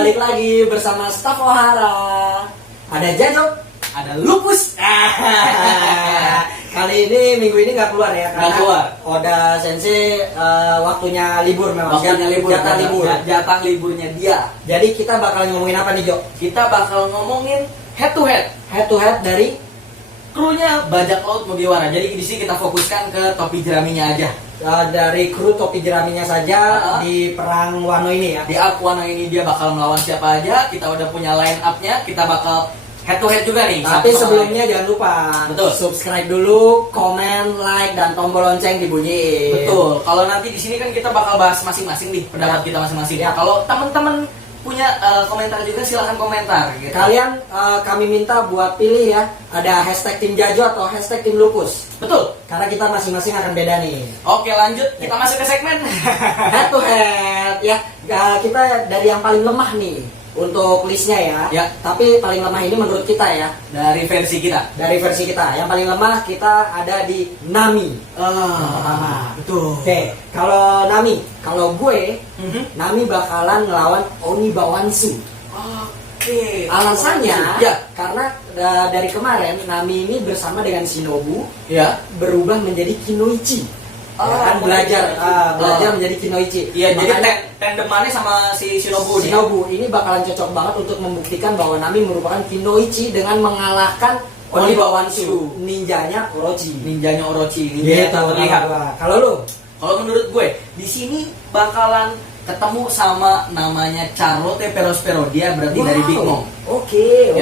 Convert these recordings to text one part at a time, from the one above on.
balik lagi bersama Staff Ohara. Ada Jajo, ada Lupus. Kali ini minggu ini nggak keluar ya karena keluar. Oda Sensei waktunya libur memang. Waktunya libur, jatah libur. Jatah liburnya dia. Jadi kita bakal ngomongin apa nih Jo? Kita bakal ngomongin head to head. Head to head dari Krunya Bajak Laut Mugiwara. Jadi di sini kita fokuskan ke topi jeraminya aja. dari kru topi jeraminya saja di perang Wano ini ya. Di Arc Wano ini dia bakal melawan siapa aja. Kita udah punya line up-nya. Kita bakal head to head juga nih. Tapi sebelumnya jangan lupa subscribe dulu, komen, like, dan tombol lonceng dibunyiin. Betul. Kalau nanti di sini kan kita bakal bahas masing-masing nih pendapat kita masing-masing. Ya. Kalau teman-teman punya komentar juga silahkan komentar. Gitu. Kalian kami minta buat pilih ya, ada hashtag tim Jajo atau hashtag tim Lupus. Betul. Karena kita masing-masing akan beda nih. Oke lanjut, kita masuk ke segmen head to head ya. Kita dari yang paling lemah nih untuk listnya ya. Ya. Tapi paling lemah ini menurut kita ya. Dari versi kita. Dari versi kita, yang paling lemah kita ada di Nami. Pertama. Betul. Oke, kalau Nami, kalau gue, Nami bakalan ngelawan Onibawansu. Oke. Alasannya, ya, karena dari kemarin Nami ini bersama dengan Shinobu ya, berubah menjadi Kinoichi. Kan belajar menjadi Kinoichi. Iya, jadi tandemannya sama si Shinobu. Shinobu ini bakalan cocok banget untuk membuktikan bahwa Nami merupakan Kinoichi dengan mengalahkan Onibawansu, ninjanya Orochi. Ninjanya terlihat. Kalau lu? Kalau menurut gue, di sini bakalan ketemu sama namanya Charlotte Perospero. Dia berarti dari Big Mom. Oke.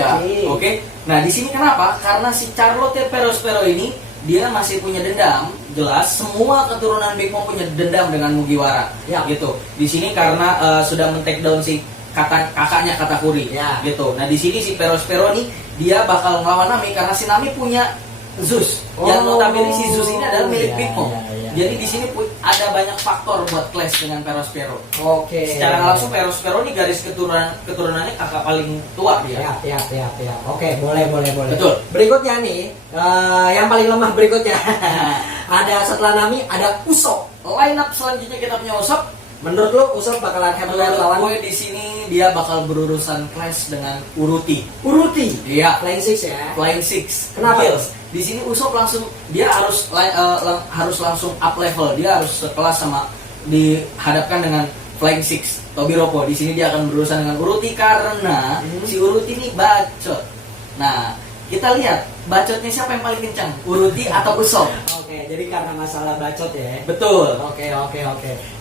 Nah, di sini kenapa? Karena si Charlotte Perospero ini dia masih punya dendam. Jelas semua keturunan Big Mom punya dendam dengan Mugiwara. Ya. Gitu. Di sini karena sudah men-take down si kakaknya Katakuri. Ya. Gitu. Nah, di sini si Perospero nih dia bakal ngelawan Nami karena si Nami punya Zeus. Yang notabene si Zeus ini adalah milik Big Mom. Jadi di sini ada banyak faktor buat clash dengan Perospero. Oke. Secara langsung Perospero ini garis keturunannya kakak paling tua dia. Ya. Oke, boleh. Betul. Berikutnya nih, yang paling lemah berikutnya. Ada setelah Nami ada Usopp. Line up selanjutnya kita punya Usopp. Menurut lo Usopp bakalan head to head lawan? Gue di sini dia bakal berurusan clash dengan Uruti. Iya. Flying Six ya. Flying Six. Kenapa? Yes. Di sini Usopp langsung dia harus langsung up level. Dia harus sekelas sama dihadapkan dengan Flying Six Tobiropo. Di sini dia akan berurusan dengan Uruti karena si Uruti ini bacot. Nah, kita lihat bacotnya siapa yang paling kencang, Uruti atau Usopp? Oke, jadi karena masalah bacot ya. Betul. Oke.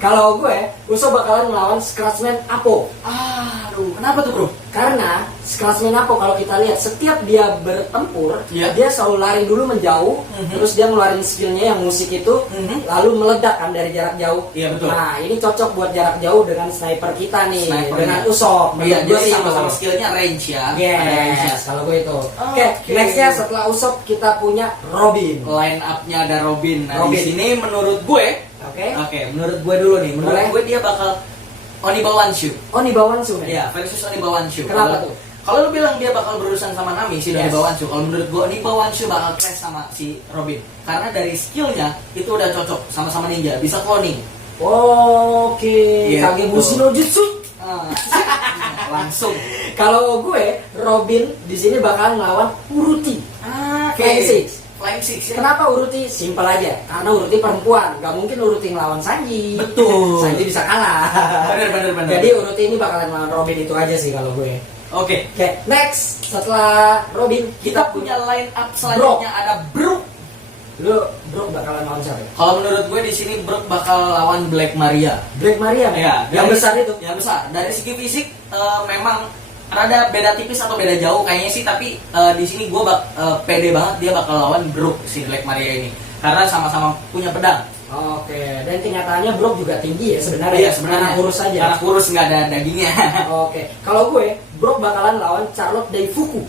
Kalau gue, Usopp bakalan melawan Scratchman Apo. Aduh, kenapa tuh bro? Karena Scratchman Apo kalau kita lihat setiap dia bertempur, dia selalu lari dulu menjauh, terus dia ngeluarin skillnya yang musik itu, lalu meledak kan dari jarak jauh. Iya betul. Nah ini cocok buat jarak jauh dengan sniper kita nih, dengan Usopp. Iya, jadi sama-sama skillnya range ya. Yes, kalau gue itu. Oke, nextnya setelah Usopp kita punya Robin. Line up-nya ada Robin. Nah, di sini menurut gue, menurut gue dulu nih, menurut gue dia bakal Onibawanshu. Iya, versus Onibawanshu. Kenapa tuh? Kalau lu bilang dia bakal berurusan sama Nami si Onibawanshu, kalau menurut gue Onibawanshu bakal clash sama si Robin. Karena dari skillnya itu udah cocok, sama-sama ninja, bisa cloning. Oke. Gitu. Kagebushi no Jutsu. Langsung. Kalau gue, Robin di sini bakal ngelawan Uruti. Flying Six. Ya? Kenapa Uruti? Simpel aja. Karena Uruti perempuan. Gak mungkin Uruti ngelawan Sanji. Betul. Sanji bisa kalah. Bener. Jadi Uruti ini bakalan ngelawan Robin itu aja sih kalau gue. Oke. Next. Setelah Robin, kita punya line up selanjutnya ada Brook. Lu Brook bakalan lawan siapa? Kalau menurut gue di sini Brook bakal lawan Black Maria. Ya, yang besar itu. Yang besar. Dari segi fisik memang rada beda tipis atau beda jauh kayaknya sih, tapi di sini gue pede banget dia bakal lawan Brook si Black Maria ini karena sama-sama punya pedang. Oke, dan kenyataannya Brook juga tinggi ya sebenarnya. Iya, sebenarnya kurus saja. Karena kurus nggak ada dagingnya. Oke, kalau gue Brook bakalan lawan Charlotte Daifuku.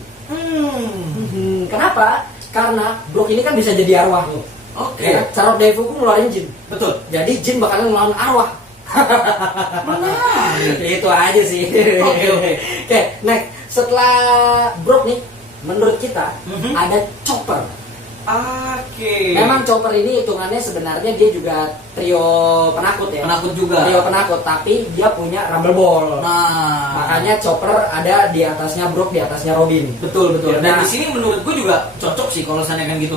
Kenapa? Karena Brook ini kan bisa jadi arwah loh. Oke. Ya, Charlotte Daifuku ngeluarin jin. Betul. Jadi jin bakalan ngelawan arwah. Itu aja sih. Oke, next. Setelah Brook nih, menurut kita ada Chopper. Oke. Memang Chopper ini hitungannya sebenarnya dia juga trio penakut ya. Penakut juga. Trio penakut, tapi dia punya Rumble Ball. Nah, Makanya Chopper ada di atasnya Brook, di atasnya Robin. betul. Dan Nah, di sini menurut gue juga cocok sih kalau misalnya kan gitu.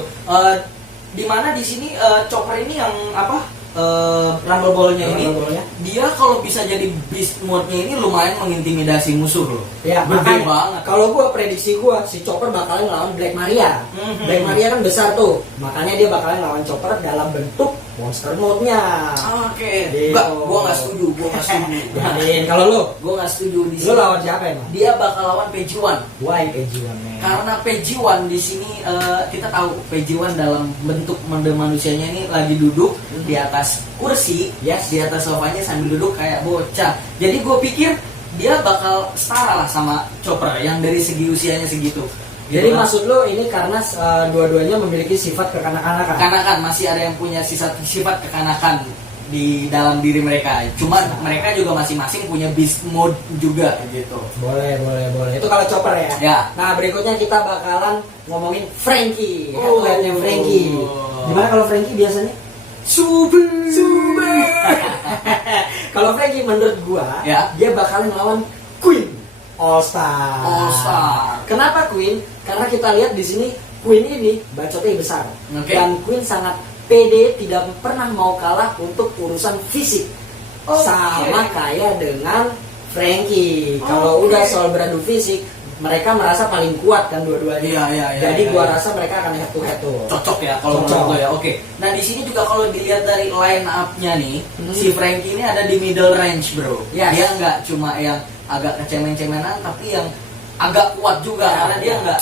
Dimana di sini Chopper ini yang apa? Rumble Ball-nya ini, Rumble Ball-nya. dia kalau bisa jadi beast mode-nya ini lumayan mengintimidasi musuh loh. Ya, Gede makanya banget. kalau prediksi gua si Chopper bakalan ngelawan Black Maria. Mhm. Black Maria kan besar tuh, makanya dia bakalan ngelawan Chopper dalam bentuk monster mode-nya. Oke. Gitu. Gua nggak setuju. Jadiin kalau Gue nggak setuju di lu sini. lawan siapa emang? Dia bakal lawan PG-1. Why PG-1 man? Karena PG-1 di sini kita tahu PG-1 dalam bentuk manusianya ini lagi duduk di atas kursi, Yes. di atas sofanya sambil duduk kayak bocah. Jadi gue pikir dia bakal setara lah sama Chopper yang dari segi usianya segitu. Jadi Gitu kan. maksud lu ini karena dua-duanya memiliki sifat kekanak-kanakan. Kekanakan masih ada yang punya sifat kekanakan di dalam diri mereka. Cuman mereka juga masing-masing punya beast mode juga gitu. Boleh. Itu kalau Chopper ya. Ya. Nah, berikutnya kita bakalan ngomongin Frankie. Oh. Head-to-headnya Frankie. Gimana kalau Frankie biasanya? Super. Kalau Frankie menurut gua, Ya. dia bakalan ngelawan Queen All Star. All Star. Kenapa Queen? Karena kita lihat di sini Queen ini bacotnya besar. Oke. Dan Queen sangat pede, tidak pernah mau kalah untuk urusan fisik. Oke. Sama kayak dengan Frankie. Kalau Oke. udah soal beradu fisik, mereka merasa paling kuat kan dua-duanya. Iya. Jadi Iya. gua rasa mereka akan head to head tuh. Cocok ya kalau Cocok. menurut gue ya. Oke. Nah di sini juga kalau dilihat dari line up-nya nih, Hmm. si Frankie ini ada di middle range bro. Yes. Dia nggak cuma yang agak kecemen-cemenan, tapi yang agak kuat juga Ya, karena dia ya. nggak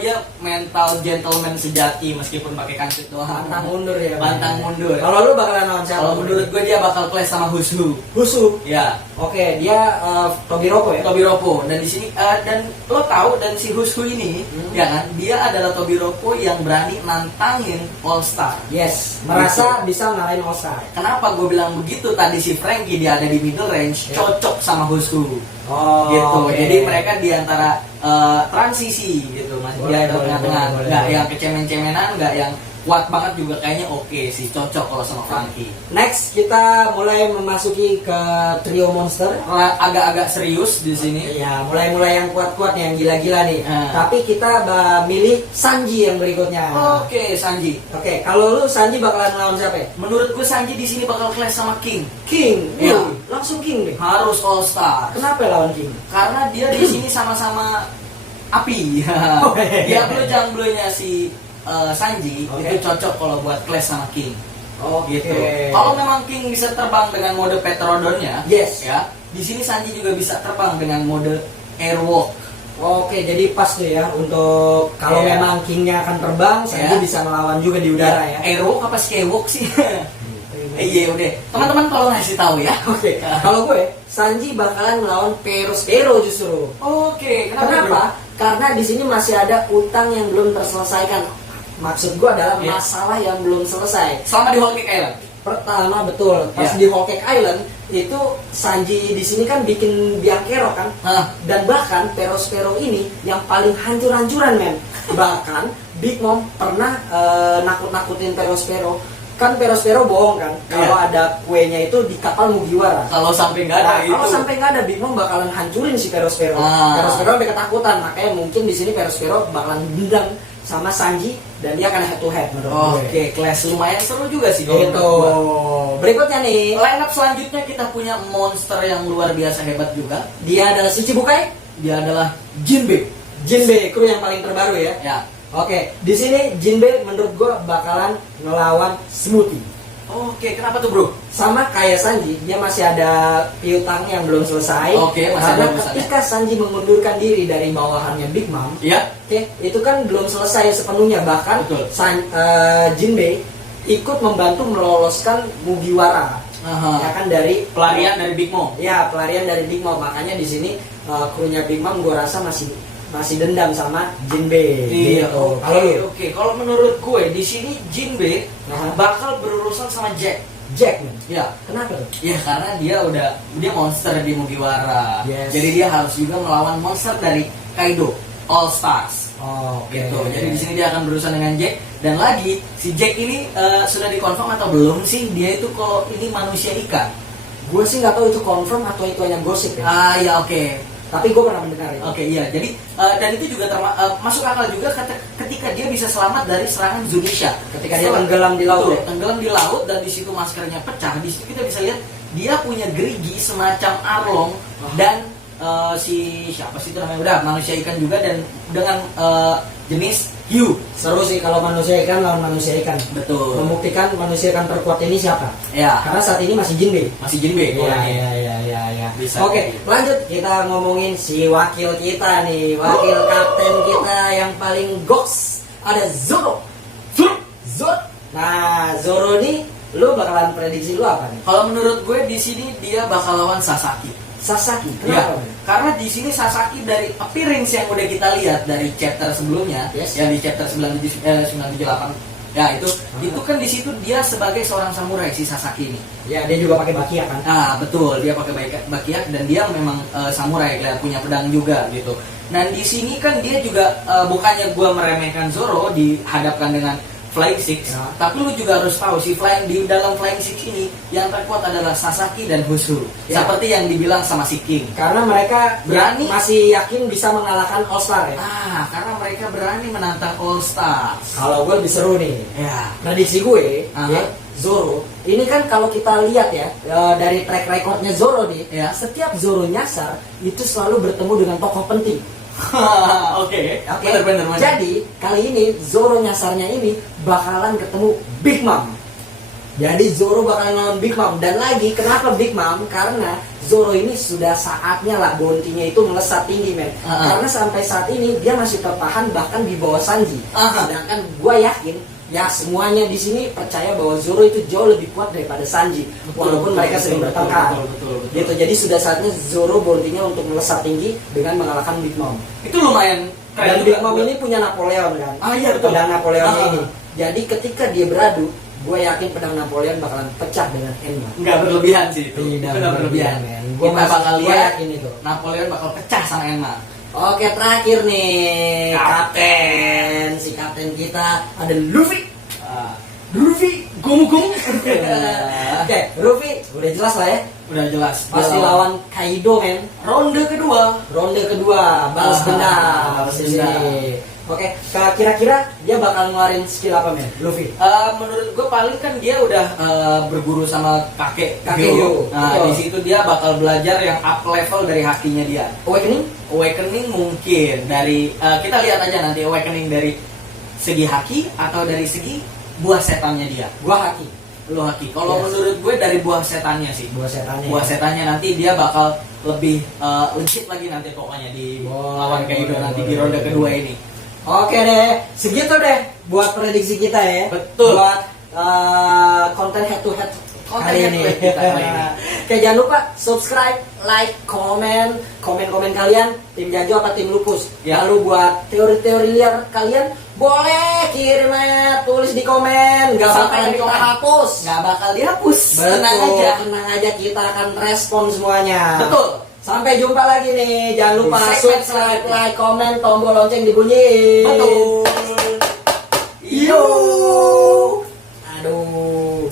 dia mental gentleman sejati meskipun pakai kancut doang. Pantang mundur ya. Pantang mundur. Kalau lu bakalan lawan siapa? Kalau menurut gue dia bakal clash sama Husu. Husu. Ya. Oke, dia Tobiropo ya. Tobiropo dan di sini dan lo tahu dan si Husu ini ya kan dia adalah Tobiropo yang berani nantangin All Star. Yes, merasa bisa ngalahin All Star. Kenapa gue bilang begitu tadi si Frankie dia ada di middle range Ya. cocok sama Husu Oh, gitu. oke. Jadi mereka di antara transisi gitu mas. Boleh, Dia ada boleh, tengah-tengah, boleh, nggak boleh. yang kecemen-cemenan, nggak yang kuat banget juga kayaknya oke sih cocok kalau sama Frankie. Next kita mulai memasuki ke trio monster. Agak-agak serius di sini. Iya, mulai yang kuat-kuat nih, yang gila-gila nih. Tapi kita milih Sanji yang berikutnya. Oke, Sanji. Oke, kalau lu Sanji bakalan lawan siapa ya? Menurut gue Sanji di sini bakal clash sama King. King. Iya. Langsung King deh. Harus All Star. Kenapa lawan King? Karena dia di sini sama-sama api. Dia blue-nya si Sanji Oke. itu cocok kalau buat clash sama King. Oke. Gitu. Kalau memang King bisa terbang dengan mode Petrodonnya, Yes. ya. Di sini Sanji juga bisa terbang dengan mode Airwalk. Oke, jadi pas tuh ya untuk kalau Iya. memang Kingnya akan terbang, Sanji Iya. bisa melawan juga di udara ya. Airwalk apa Skywalk sih? Iya udah. Teman-teman tolong ngasih tahu ya. Oke, kalau gue Sanji bakalan melawan Perospero justru. Oke, Kenapa? Karena di sini masih ada utang yang belum terselesaikan. Maksud gue adalah Iya. masalah yang belum selesai. Selama di Whole Cake Island. Pertama betul, pas Iya. di Whole Cake Island itu Sanji di sini kan bikin Bianchero kan, Hah. dan bahkan Perospero ini yang paling hancur-hancuran men. Bahkan Big Mom pernah nakut-nakutin Perospero. Kan Perospero bohong kan, kalau Iya. ada kuenya itu di kapal Mugiwara. Kalau sampai nggak ada Nah, itu. kalau sampai nggak ada Big Mom bakalan hancurin si Perospero. Ah. Perospero sampai ketakutan, makanya mungkin di sini Perospero bakalan dendam sama Sanji dan dia akan head to head menurut gue. Oke, clash lumayan seru juga sih kalau Gitu. menurut gua. Berikutnya nih, Line up selanjutnya kita punya monster yang luar biasa hebat juga. dia adalah Shichibukai, Dia adalah Jinbe. Jinbe, kru yang paling terbaru ya. Ya. Oke, di sini Jinbe menurut gue bakalan ngelawan Smoothie. Oke, kenapa tuh bro? Sama kayak Sanji, dia masih ada piutang yang belum selesai. Oke, masih karena ada urusannya. ketika Sanji mengundurkan diri dari bawahannya Big Mom, Iya. oke, itu kan belum selesai sepenuhnya. Bahkan Betul. Jinbe ikut membantu meloloskan Mugiwara, Aha. ya kan dari Pelarian dari Big Mom. Ya, pelarian dari Big Mom. Makanya di sini krunya Big Mom gue rasa masih dendam sama Jinbe. Iya, gitu. oke, Kalau lu? oke. Kalau menurut gue di sini Jinbe Aha. bakal berurusan sama Jack. Jack nih. Ya, Kenapa tuh? ya karena dia monster di Mugiwara. Yes. Jadi dia harus juga melawan monster dari Kaido All Stars. Oke. Gitu. Jadi di sini dia akan berurusan dengan Jack, dan lagi si Jack ini sudah dikonfirm atau belum sih dia itu kalau ini manusia ikan? Gue sih nggak tahu itu confirm atau itu hanya gosip ya. Ah ya oke. Tapi gue pernah mendengar itu. Oke iya, jadi dan itu juga masuk akal juga ketika dia bisa selamat dari serangan Zunisha. Ketika dia tenggelam di laut. Betul, tenggelam di laut dan di situ maskernya pecah. Di situ kita bisa lihat dia punya gerigi semacam Arlong dan si siapa sih itu namanya, udah manusia ikan juga, dan dengan jenis hiu. Seru sih kalau manusia ikan lawan manusia ikan. Betul. Membuktikan manusia ikan terkuat ini siapa? Ya. Karena saat ini masih Jinbe. Masih Jinbe. Iya. Bisa. Oke, lanjut kita ngomongin si wakil kita nih, wakil kapten kita yang paling goks. Ada Zoro. Zoro. Nah, Zoro nih, lu bakalan prediksi lu apa nih? Kalau menurut gue di sini dia bakal lawan Sasaki. Sasaki. Ya, Kenapa? karena di sini Sasaki dari appearance yang udah kita lihat dari chapter sebelumnya, Yes. yang di chapter 978, ya itu kan di situ dia sebagai seorang samurai si Sasaki ini. Ya, dia juga pakai bakia kan? Ah betul, dia pakai bakiak dan dia memang samurai, punya pedang juga gitu. Nah di sini kan dia juga bukannya gua meremehkan Zoro dihadapkan dengan Flying Six, Ya. tapi lu juga harus tahu di dalam Flying Six ini yang terkuat adalah Sasaki dan Hushu, Ya. seperti yang dibilang sama si King. Karena mereka Berani. masih yakin bisa mengalahkan All Star ya. Karena mereka berani menantang All Stars. Kalau gue lebih seru nih. Ya. Prediksi gue, Aha. ya, Zoro. Ini kan kalau kita lihat ya, dari track recordnya Zoro nih, Ya. setiap Zoro nyasar itu selalu bertemu dengan tokoh penting. Oke. Oke. Bener-bener. Jadi kali ini Zoro nyasarnya ini bakalan ketemu Big Mom. Jadi Zoro bakalan lawan Big Mom. Dan lagi kenapa Big Mom? Karena Zoro ini sudah saatnya lah bounty-nya itu melesat tinggi men. Karena sampai saat ini dia masih tertahan bahkan di bawah Sanji. Sedangkan gue yakin ya semuanya di sini percaya bahwa Zoro itu jauh lebih kuat daripada Sanji. Walaupun mereka sering bertengkar. Betul. Gitu. Jadi sudah saatnya Zoro bounty-nya untuk melesat tinggi dengan mengalahkan Big Mom. Itu lumayan keren. Dan Big Mom ini punya Napoleon kan. Iya, betul. Pedang Napoleonnya Ah. ini. Jadi ketika dia beradu, gue yakin pedang Napoleon bakalan pecah dengan Enma. Nggak berlebihan sih itu. Tidak Itu nggak berlebihan. men. Kita bakal Gua lihat yakin itu. Napoleon bakal pecah sama Enma. Oke, terakhir nih kapten. Si kapten kita ada Luffy. Luffy, gum. Oke, Luffy udah jelas lah ya. Udah jelas. Pasti Dia lawan Kaido men. ronde kedua. Ronde kedua, balas dendam. Balas di sini. dendam. Oke, kira-kira dia bakal ngeluarin skill apa men? Luffy. Menurut gue paling kan dia udah berguru sama kakek Hyo. Nah, Betul. di situ dia bakal belajar yang up level dari hakinya dia. Awakening? Awakening mungkin dari kita lihat aja nanti awakening dari segi haki atau dari segi buah setannya dia. Gua haki. Lo haki. Kalau Yes. menurut gue dari buah setannya sih. Buah setannya. Buah setannya nanti dia bakal lebih legit lagi nanti pokoknya di lawan Kaido nanti di ronde kedua ini. Oke deh, segitu deh buat prediksi kita ya. Betul. Buat konten head to head Konten kali head ini. to head kita kali ini. Oke, jangan lupa subscribe, like, komen kalian tim Janjo apa tim Lupus. Ya. Lalu buat teori-teori liar kalian boleh kirim aja, tulis di komen, gak Sampai bakalan di kita komen. hapus. Nggak bakal dihapus. Betul, tenang aja kita akan respon semuanya. Betul. Sampai jumpa lagi nih. Jangan lupa Di segmen subscribe, selanjutnya. like, komen, tombol lonceng dibunyiin. Betul. Yo. Aduh.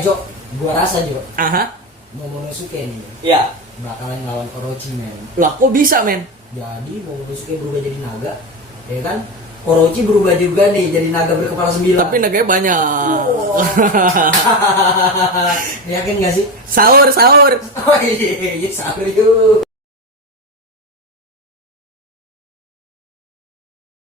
Jo, gua rasa Jo, Aha. Momonosuke nih Ya. bakalan ngelawan Orochi men. Lah kok bisa men? Jadi Momonosuke berubah jadi naga, ya kan? Orochi berubah juga nih jadi naga berkepala 9. Tapi neganya banyak. Wow. Yakin gak sih? Sahur. Oh iya, sahur yuk.